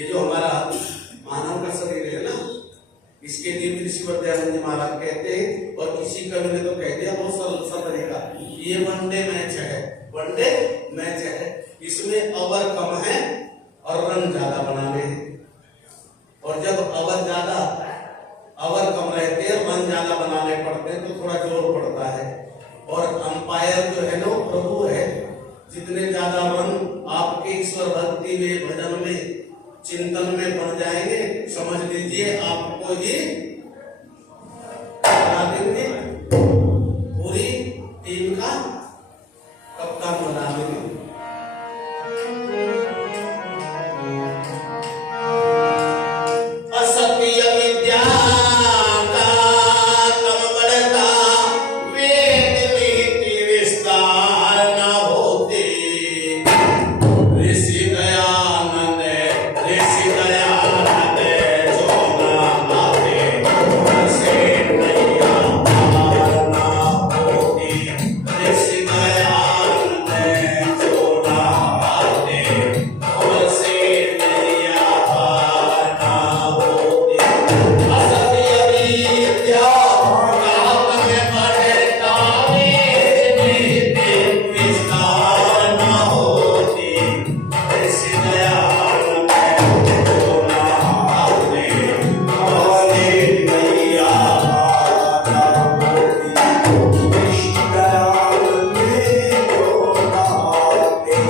ये जो हमारा मानव का शरीर है ना, इसके लिए ऋषि विद्यानंद जी महाराज कहते हैं, और किसी कवि ने तो कह दिया बहुत सरल तरीका, ये वनडे मैच है, वनडे मैच है, इसमें ओवर कम है और रन ज्यादा बनाने हैं। और जब ओवर कम रहते हैं, रन ज्यादा बनाने पड़ते हैं, तो थोड़ा जोर पड़ता है। और अंपायर जो है ना प्रभु है, जितने ज्यादा रन आपके ईश्वर भक्ति में, भजन में, चिंतन में बढ़ जाएंगे, समझ लीजिए आपको ही बना देंगे, पूरी टीम का कप्तान बना देंगे। असत्य विद्या का तम बढ़ता, वेद नीति विस्तार न होते। ऋषि दयानंद जो ना आते, उनसे नैया पार न होती। ऋषि दयानंद जो ना आते, उनसे नैया पार न होती। असत्य विद्या का तम बढ़ता, वेद नीति विस्तार न होती। ऋषि दयानंद जो ना आते, उनसे नैया पार न होती। ऋषि दयानंद जो ना आते,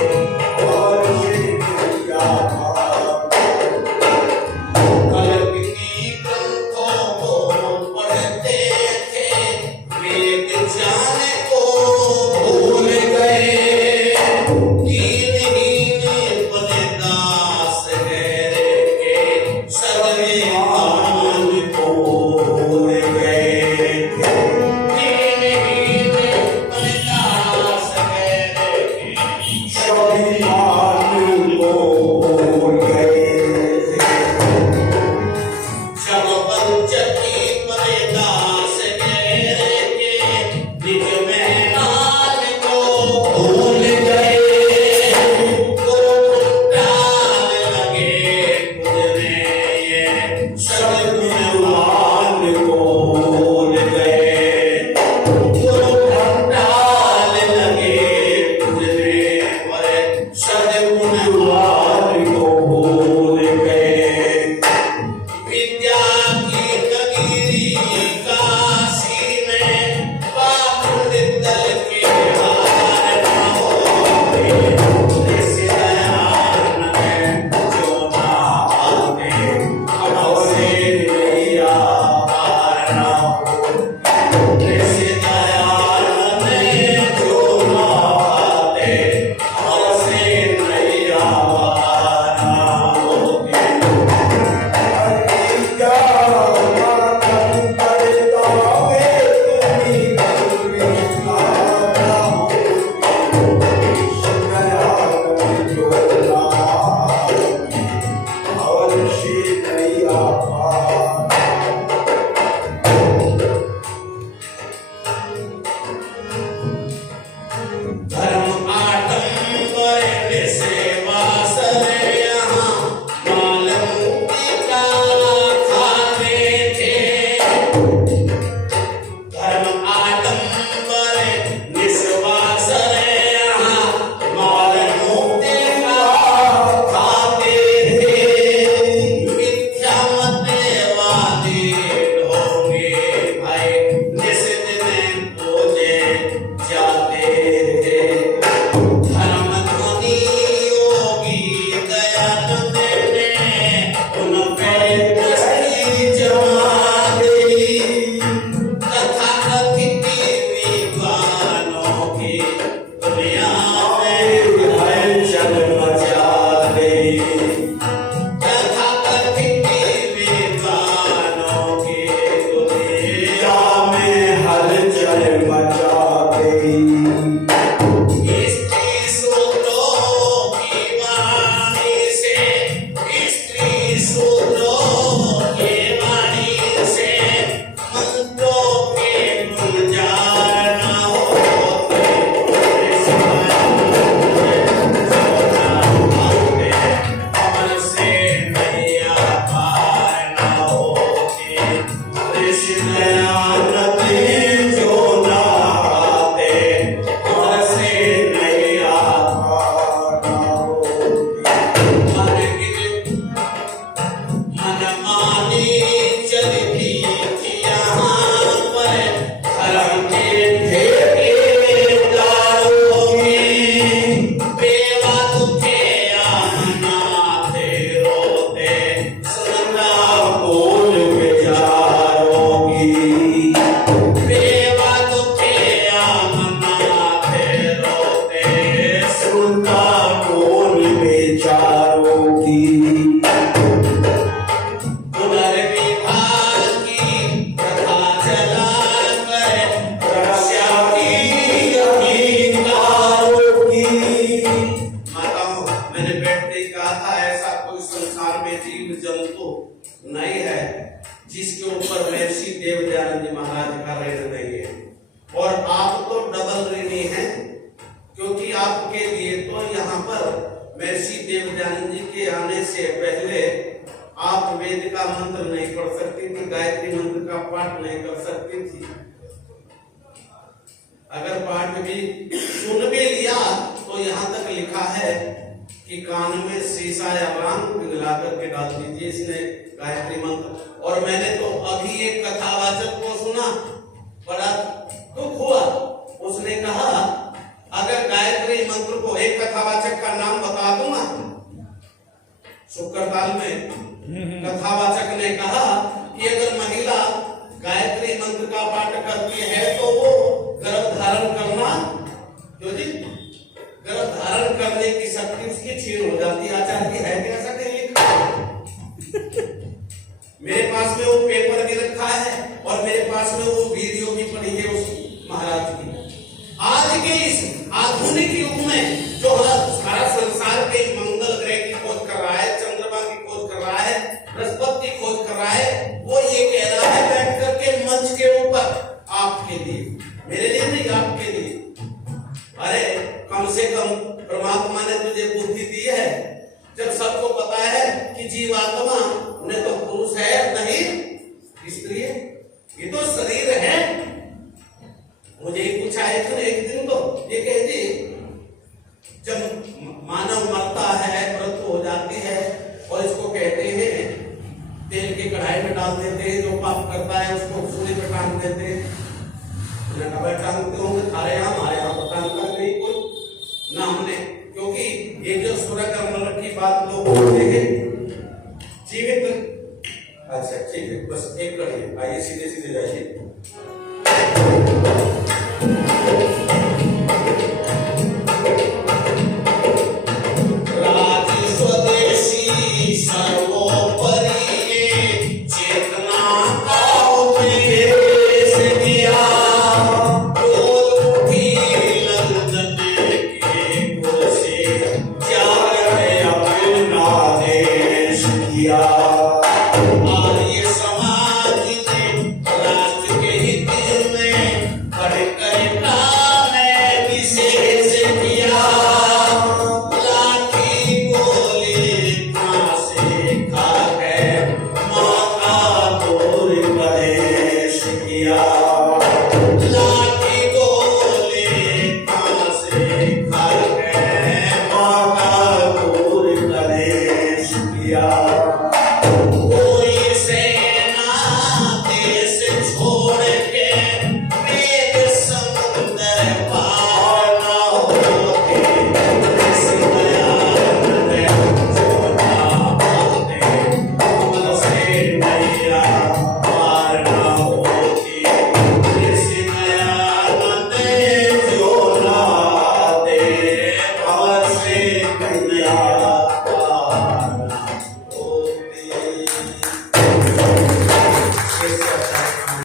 उनसे नैया पार। कल्पित ग्रंथों को पढ़ते थे, वेद ज्ञान को भूल गए। दीनहीन पद दास गहरे के, सर्वज्ञान को भूल गए। दीनहीन पद दास गहरे के, सर्वज्ञान को भूल गए। जब पंचकी परिदास गहरे के, निज मेहमान को भूल गए। गुरु डाल लगे पूजने, ये सद्गुणवान को भूल गए। गुरु डाल लगे पूजने, ये सद्गुणवान को भूल गए। विद्या की नगरी काशी में, पाखंड दल के हार न होते। ऋषि दयानंद जो ना आते, उनसे नैया पार न होती। ऋषि दयानंद जो ना आते, उनसे नैया विचारों की पुनर्विवाह की प्रथा चलाकर रक्षा की अधिकारों की। माताओं, मैंने बैठते ही कहा था ऐसा कोई संसार में जीव जंतु नहीं है जिसके ऊपर महर्षि देवदयानंद जी महाराज का ऋण नहीं है। और आप तो डबल ऋणी हैं, क्योंकि आपके लिए तो यहाँ पर महर्षि देवदयानंद जी के आने से पहले आप वेद का मंत्र नहीं पढ़ सकती थी, गायत्री मंत्र का पाठ नहीं कर सकती थी। अगर पाठ भी सुन भी लिया तो यहाँ तक लिखा है कि कान में शीशा या बांग पिघला करके डाल दीजिए इसने गायत्री मंत्र। और मैंने तो अभी एक कथावाचक को सुना, बड़ा दुख हुआ। उसने कहा अगर गायत्री मंत्र को, एक कथावाचक का नाम बता दूंगा, शुक्रताल में कथावाचक ने कहा कि अगर महिला गायत्री मंत्र का पाठ करती है तो वो गर्भ धारण करना, जो जी गर्भ धारण करने की शक्ति उसकी क्षीण हो जाती है। आचार्य है क्या ऐसा कहीं लिखा है? मेरे पास में वो पेपर भी रखा है और मेरे पास में वो वीडियो भी पड़ी है उस महाराज की। आज के इस आधुनिक युग में जो सारा संसार के मंगल ग्रह की खोज कर रहा है, चंद्रमा की खोज कर रहा है, बृहस्पति की खोज कर रहा है, वो ये कह रहा है बैठ करके मंच के ऊपर आपके लिए, मेरे लिए नहीं, आपके लिए। अरे कम से कम परमात्मा ने तुझे बुद्धि दी है। जब सबको पता है कि जीवात्मा न तो पुरुष है नहीं स्त्री है, ये तो शरीर है। मुझे पूछा एक दिन तो ये कह दी, जब मानव मरता है, मृत्यु हो जाती है और इसको कहते हैं तेल के कढ़ाई में डाल देते हैं, जो पाप करता है उसको सूली पे टांग देते हैं। टांगते होंगे हमारे यहाँ पर टांगता नहीं कोई ना हमने, क्योंकि ये जो स्वर्ग और नरक की बात लोग बोलते हैं जीवित। अच्छा ठीक है, बस एक कड़िए, आइए सीधे सीधे जाइए।